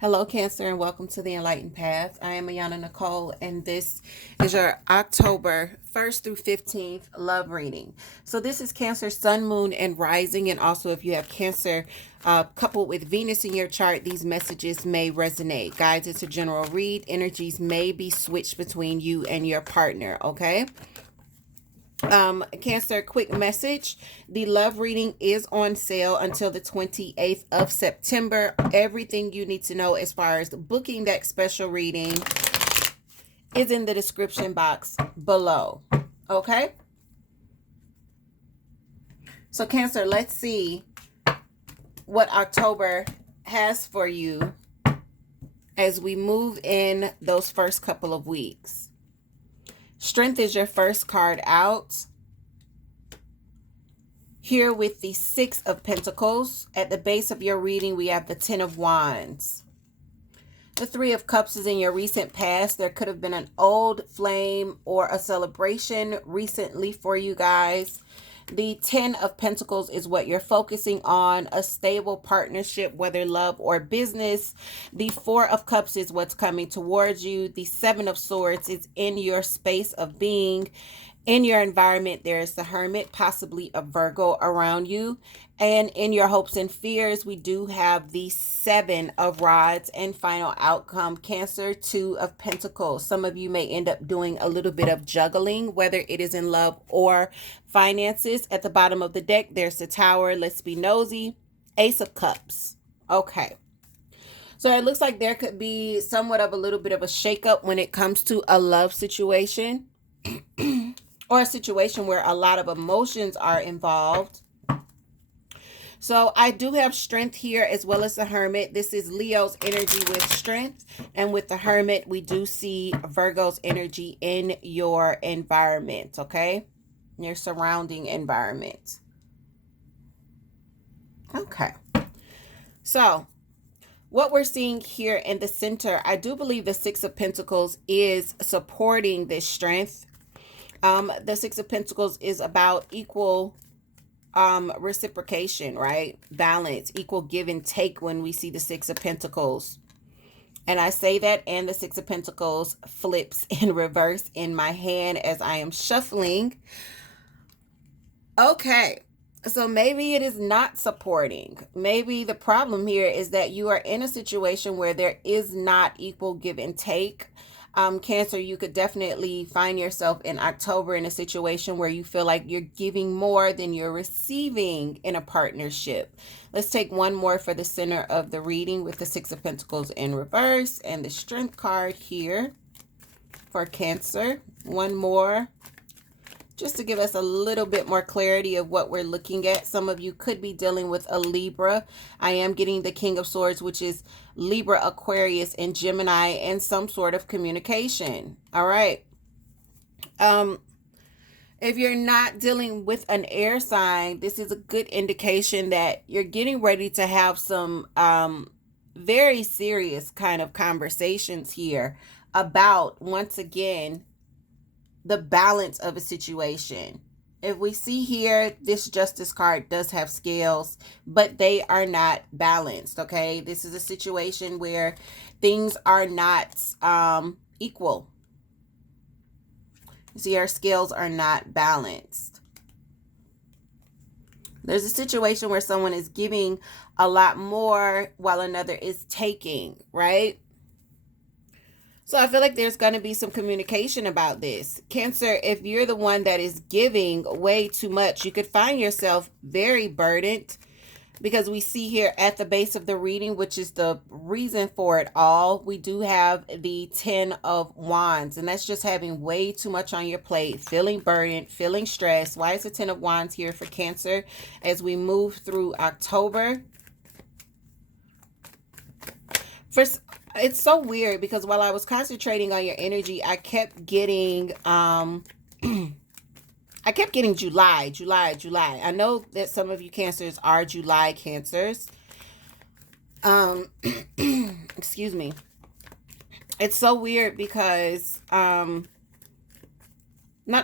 Hello, Cancer, and welcome to the Enlightened Path. I am Ayana Nicole, and this is your October 1st through 15th love reading. So, this is Cancer, Sun, Moon, and Rising. And also, if you have Cancer coupled with Venus in your chart, these messages may resonate. Guys, it's a general read. Energies may be switched between you and your partner, okay? Cancer, quick message. The love reading is on sale until the 28th of September. Everything you need to know as far as booking that special reading is in the description box below. Okay? So, Cancer, let's see what October has for you as we move in those first couple of weeks. Strength is your first card out. Here with the Six of Pentacles. At the base of your reading, we have the Ten of Wands. The Three of Cups is in your recent past. There could have been an old flame or a celebration recently for you guys. The Ten of Pentacles is what you're focusing on, a stable partnership, whether love or business. The Four of Cups is what's coming towards you. The Seven of Swords is in your space of being. In your environment, there is the Hermit, possibly a Virgo around you. And in your hopes and fears, we do have the Seven of Rods and final outcome, Cancer, Two of Pentacles. Some of you may end up doing a little bit of juggling, whether it is in love or finances. At the bottom of the deck, there's the Tower. Let's be nosy. Ace of Cups. Okay. So it looks like there could be somewhat of a little bit of a shakeup when it comes to a love situation or a situation where a lot of emotions are involved. So I do have Strength here as well as the Hermit. This is Leo's energy with Strength. And with the Hermit, we do see Virgo's energy in your environment, okay? Your surrounding environment. Okay. So what we're seeing here in the center, I do believe the Six of Pentacles is supporting this strength. The Six of Pentacles is about equal reciprocation, right? Balance, equal give and take when we see the Six of Pentacles. And I say that, and the Six of Pentacles flips in reverse in my hand as I am shuffling. Okay, so maybe it is not supporting. Maybe the problem here is that you are in a situation where there is not equal give and take. Cancer, you could definitely find yourself in October in a situation where you feel like you're giving more than you're receiving in a partnership. Let's take one more for the center of the reading with the Six of Pentacles in reverse and the Strength card here for Cancer. One more, just to give us a little bit more clarity of what we're looking at. Some of you could be dealing with a Libra. I am getting the King of Swords, which is Libra, Aquarius, and Gemini, and some sort of communication. All right. If you're not dealing with an air sign, this is a good indication that you're getting ready to have some very serious kind of conversations here about, once again, the balance of a situation. If we see here, this Justice card does have scales, but they are not balanced, okay? This is a situation where things are not equal. See, our scales are not balanced. There's a situation where someone is giving a lot more while another is taking, right? So I feel like there's going to be some communication about this. Cancer, if you're the one that is giving way too much, you could find yourself very burdened, because we see here at the base of the reading, which is the reason for it all, we do have the Ten of Wands. And that's just having way too much on your plate, feeling burdened, feeling stressed. Why is the Ten of Wands here for Cancer as we move through October? First, it's so weird because while I was concentrating on your energy, I kept getting July. I know that some of you Cancers are July Cancers. Excuse me. It's so weird because not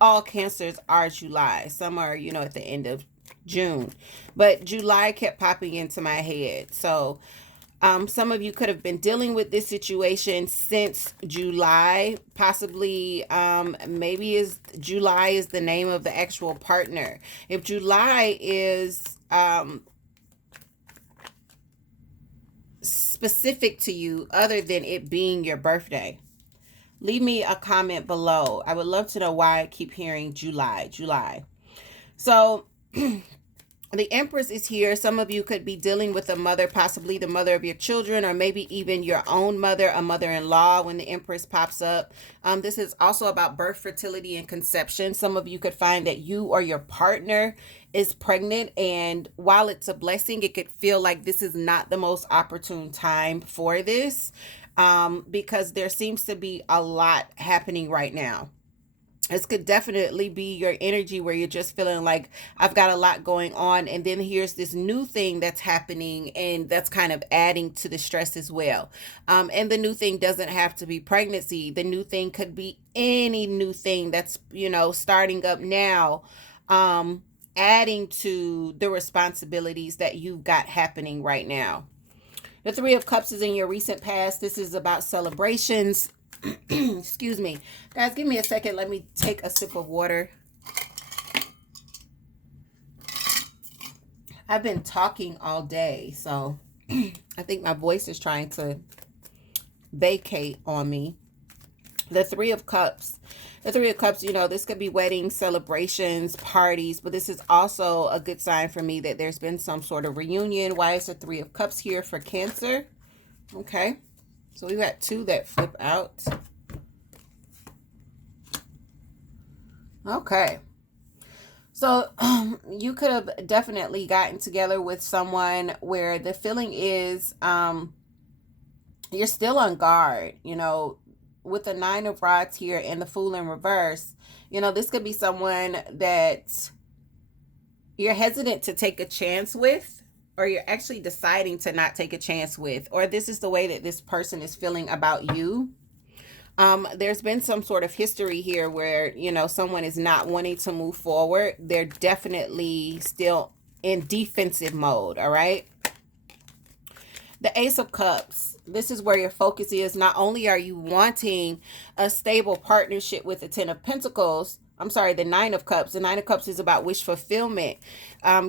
all Cancers are July. Some are, at the end of June. But July kept popping into my head. So Some of you could have been dealing with this situation since July, possibly. Maybe July is the name of the actual partner. If July is specific to you other than it being your birthday, leave me a comment below. I would love to know why I keep hearing July. So the Empress is here. Some of you could be dealing with a mother, possibly the mother of your children, or maybe even your own mother, a mother-in-law when the Empress pops up. This is also about birth, fertility, and conception. Some of you could find that you or your partner is pregnant, and while it's a blessing, it could feel like this is not the most opportune time for this, because there seems to be a lot happening right now. This could definitely be your energy where you're just feeling like I've got a lot going on, and then here's this new thing that's happening, and that's kind of adding to the stress as well. And the new thing doesn't have to be pregnancy. The new thing could be any new thing that's, starting up now, adding to the responsibilities that you've got happening right now. The Three of Cups is in your recent past. This is about celebrations. Excuse me. Guys, give me a second. Let me take a sip of water. I've been talking all day, so I think my voice is trying to vacate on me. The Three of Cups. The Three of Cups, this could be weddings, celebrations, parties, but this is also a good sign for me that there's been some sort of reunion. Why is the Three of Cups here for Cancer? Okay. So we've got two that flip out. Okay. So you could have definitely gotten together with someone where the feeling is you're still on guard, with the Nine of Rods here and the Fool in reverse. This could be someone that you're hesitant to take a chance with, or you're actually deciding to not take a chance with, or this is the way that this person is feeling about you. There's been some sort of history here where, someone is not wanting to move forward. They're definitely still in defensive mode, all right? The Ace of Cups. This is where your focus is. Not only are you wanting a stable partnership with the Ten of Pentacles, the Nine of Cups. The Nine of Cups is about wish fulfillment.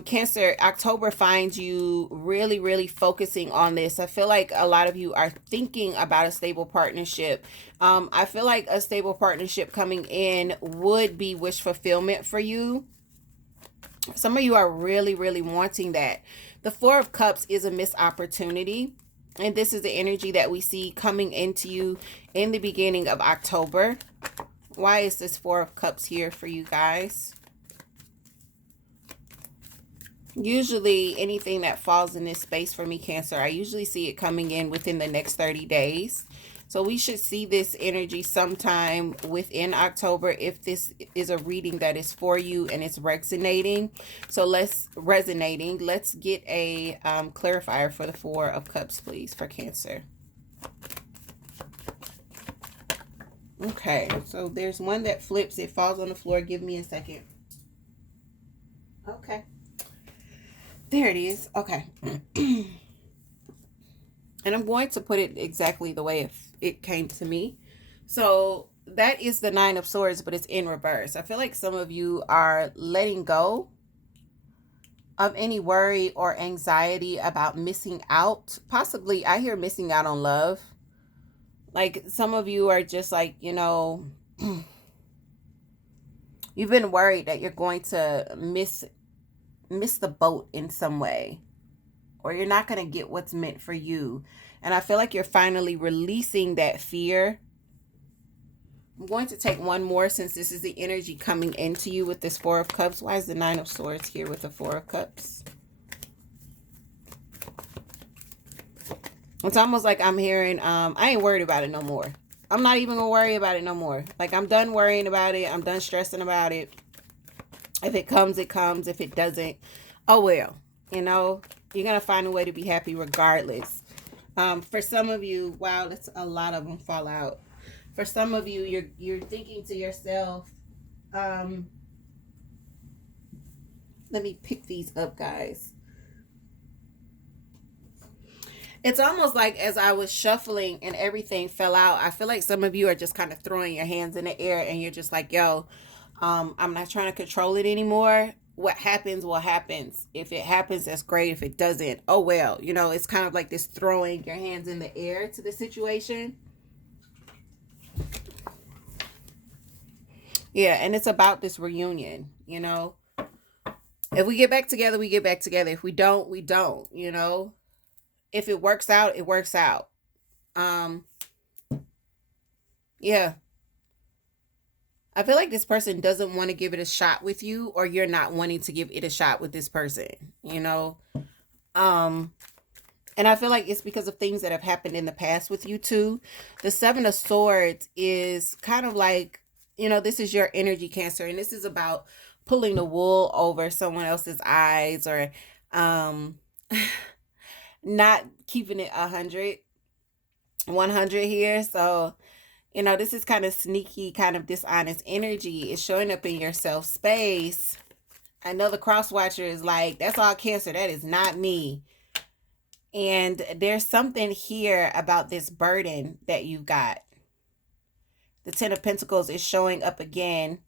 Cancer, October finds you really, really focusing on this. I feel like a lot of you are thinking about a stable partnership. I feel like a stable partnership coming in would be wish fulfillment for you. Some of you are really, really wanting that. The Four of Cups is a missed opportunity. And this is the energy that we see coming into you in the beginning of October. Why is this Four of Cups here for you guys? Usually anything that falls in this space for me, Cancer, I usually see it coming in within the next 30 days. So we should see this energy sometime within October if this is a reading that is for you and it's resonating. So let's get a clarifier for the Four of Cups, please, for Cancer. Okay, so there's one that flips. It falls on the floor. Give me a second. Okay. There it is. Okay. And I'm going to put it exactly the way it came to me. So that is the Nine of Swords, but it's in reverse. I feel like some of you are letting go of any worry or anxiety about missing out. Possibly, I hear missing out on love. Like some of you are just like, you've been worried that you're going to miss the boat in some way, or you're not going to get what's meant for you. And I feel like you're finally releasing that fear. I'm going to take one more since this is the energy coming into you with this Four of Cups. Why is the Nine of Swords here with the Four of Cups? It's almost like I'm hearing, I ain't worried about it no more. I'm not even gonna worry about it no more. Like, I'm done worrying about it. I'm done stressing about it. If it comes, it comes. If it doesn't, oh well. You're gonna find a way to be happy regardless. For some of you, wow, that's a lot of them fall out. For some of you, you're thinking to yourself, let me pick these up, guys. It's almost like as I was shuffling and everything fell out, I feel like some of you are just kind of throwing your hands in the air and you're just like, yo, I'm not trying to control it anymore. What happens will happens. If it happens, that's great. If it doesn't, oh well. You know, it's kind of like this throwing your hands in the air to the situation. Yeah, and it's about this reunion, you know. If we get back together, we get back together. If we don't, we don't, you know. If it works out, it works out. Um, yeah. I feel like this person doesn't want to give it a shot with you, or you're not wanting to give it a shot with this person, you know. Um, and I feel like it's because of things that have happened in the past with you too. The Seven of Swords is kind of like, you know, this is your energy, Cancer, and this is about pulling the wool over someone else's eyes, or um not keeping it 100 here. So, you know, this is kind of sneaky, kind of dishonest energy. It's showing up in your self space. I know the cross watcher is like, that's all Cancer. That is not me. And there's something here about this burden that you've got. The Ten of Pentacles is showing up again.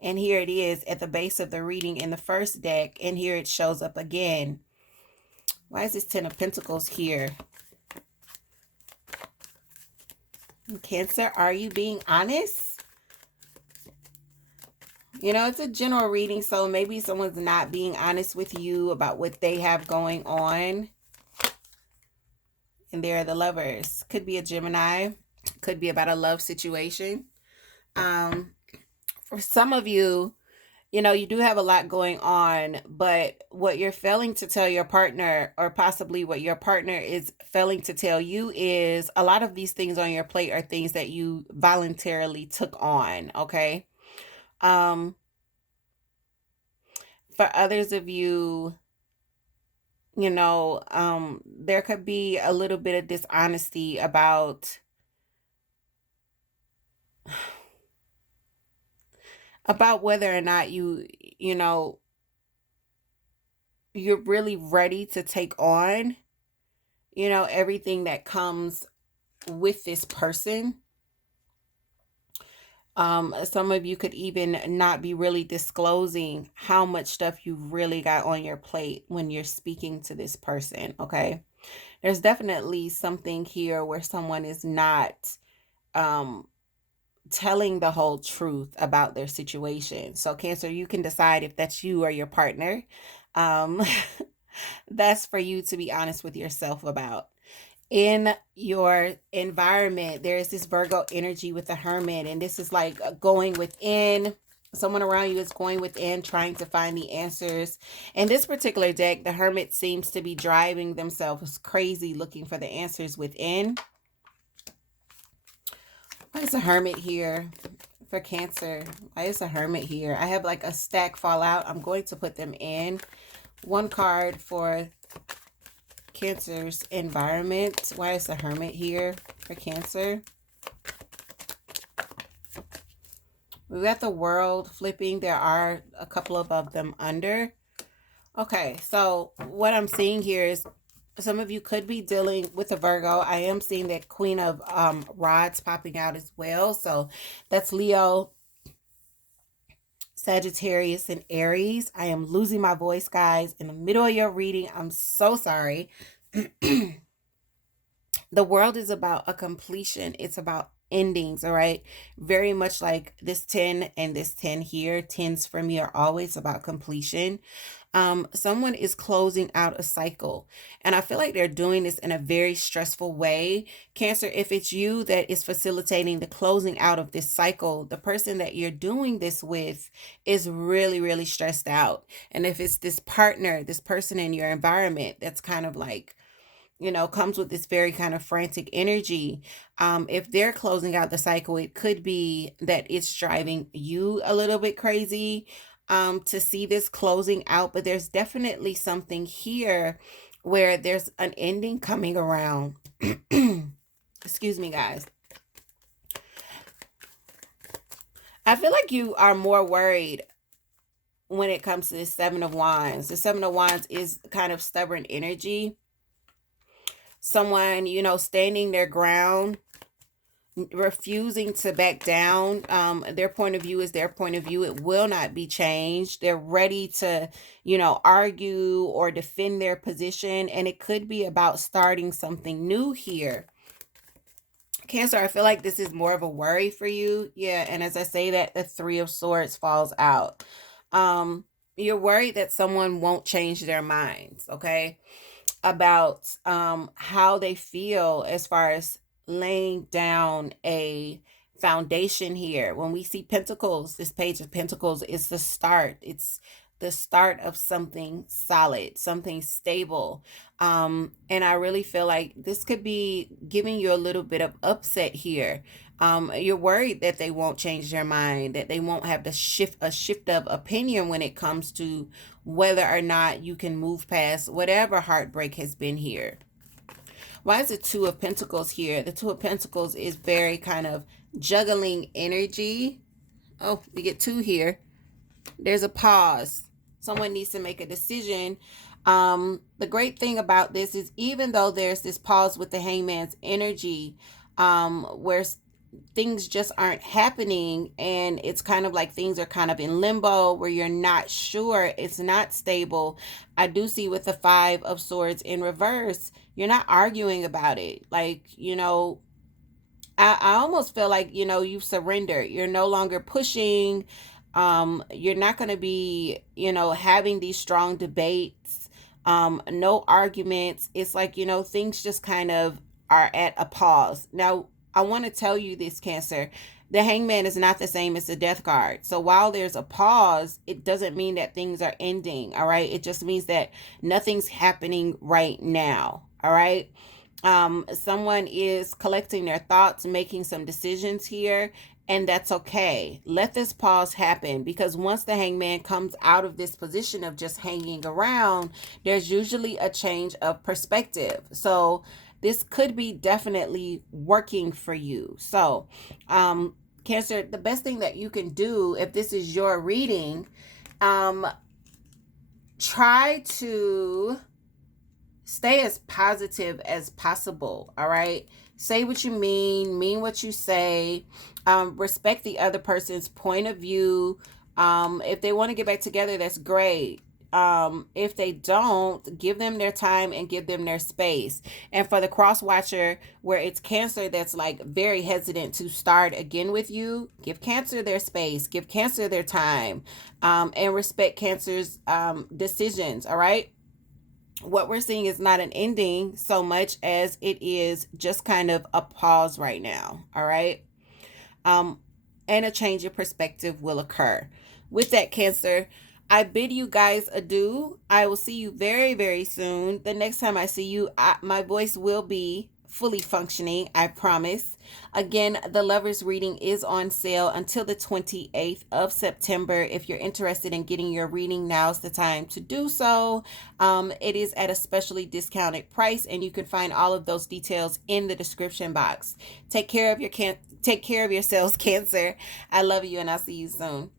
And here it is at the base of the reading in the first deck. And here it shows up again. Why is this Ten of Pentacles here? Cancer, are you being honest? You know, it's a general reading, so maybe someone's not being honest with you about what they have going on. And there are the Lovers. Could be a Gemini. Could be about a love situation. For some of you, you know, you do have a lot going on, but what you're failing to tell your partner, or possibly what your partner is failing to tell you, is a lot of these things on your plate are things that you voluntarily took on, okay? For others of you, you know, there could be a little bit of dishonesty about whether or not you know, you're really ready to take on, you know, everything that comes with this person. Some of you could even not be really disclosing how much stuff you've really got on your plate when you're speaking to this person, okay? There's definitely something here where someone is not telling the whole truth about their situation. So Cancer, you can decide if that's you or your partner. Um, that's for you to be honest with yourself about. In your environment, there is this Virgo energy with the Hermit, and this is like going within. Someone around you is going within, trying to find the answers. In this particular deck, the Hermit seems to be driving themselves crazy looking for the answers within. Why is a Hermit here for Cancer? Why is a Hermit here? I have like a stack fall out. I'm going to put them in. One card for Cancer's environment. Why is the Hermit here for Cancer? We've got the World flipping. There are a couple of them under. Okay, so what I'm seeing here is some of you could be dealing with a Virgo. I am seeing that Queen of Rods popping out as well. So that's Leo, Sagittarius, and Aries. I am losing my voice, guys, in the middle of your reading. I'm so sorry. The World is about a completion. It's about endings, all right? Very much like this 10 and this 10 here. 10s for me are always about completion. Someone is closing out a cycle, and I feel like they're doing this in a very stressful way. Cancer, if it's you that is facilitating the closing out of this cycle, the person that you're doing this with is really, really stressed out. And if it's this partner, this person in your environment that's kind of like, you know, comes with this very kind of frantic energy. If they're closing out the cycle, it could be that it's driving you a little bit crazy to see this closing out. But there's definitely something here where there's an ending coming around. Excuse me, guys. I feel like you are more worried when it comes to the Seven of Wands. The Seven of Wands is kind of stubborn energy. someone, standing their ground, refusing to back down. Their point of view is their point of view. It will not be changed. They're ready to, argue or defend their position. And it could be about starting something new here. Cancer, I feel like this is more of a worry for you. Yeah, and as I say that, the Three of Swords falls out. You're worried that someone won't change their minds, okay? About how they feel as far as laying down a foundation here. When we see Pentacles, this Page of Pentacles is the start. It's the start of something solid, something stable. And I really feel like this could be giving you a little bit of upset here. You're worried that they won't change their mind, that they won't have a shift of opinion when it comes to whether or not you can move past whatever heartbreak has been here. Why is the Two of Pentacles here? The Two of Pentacles is very kind of juggling energy. Oh, we get two here. There's a pause. Someone needs to make a decision. The great thing about this is even though there's this pause with the Hangman's energy, where things just aren't happening and it's kind of like things are kind of in limbo where you're not sure, it's not stable. I do see with the Five of Swords in reverse, you're not arguing about it. Like, I almost feel like, you've surrendered. You're no longer pushing. You're not going to be, having these strong debates, no arguments. It's like, things just kind of are at a pause. Now, I want to tell you this, Cancer. The Hangman is not the same as the Death card. So while there's a pause, it doesn't mean that things are ending, all right? It just means that nothing's happening right now, all right? Someone is collecting their thoughts, making some decisions here, and that's okay. Let this pause happen, because once the Hangman comes out of this position of just hanging around, there's usually a change of perspective. So this could be definitely working for you. So, Cancer, the best thing that you can do if this is your reading, try to stay as positive as possible, all right? Say what you mean what you say, respect the other person's point of view. If they want to get back together, that's great. If they don't, give them their time and give them their space. And for the cross watcher, where it's Cancer that's like very hesitant to start again with you, give Cancer their space, give Cancer their time, and respect Cancer's decisions, all right? What we're seeing is not an ending so much as it is just kind of a pause right now, all right? And a change of perspective will occur. With that, Cancer, I bid you guys adieu. I will see you very, very soon. The next time I see you, my voice will be fully functioning, I promise. Again, the Lovers reading is on sale until the 28th of September. If you're interested in getting your reading, now's the time to do so. It is at a specially discounted price, and you can find all of those details in the description box. Take care of yourselves, Cancer. I love you, and I'll see you soon.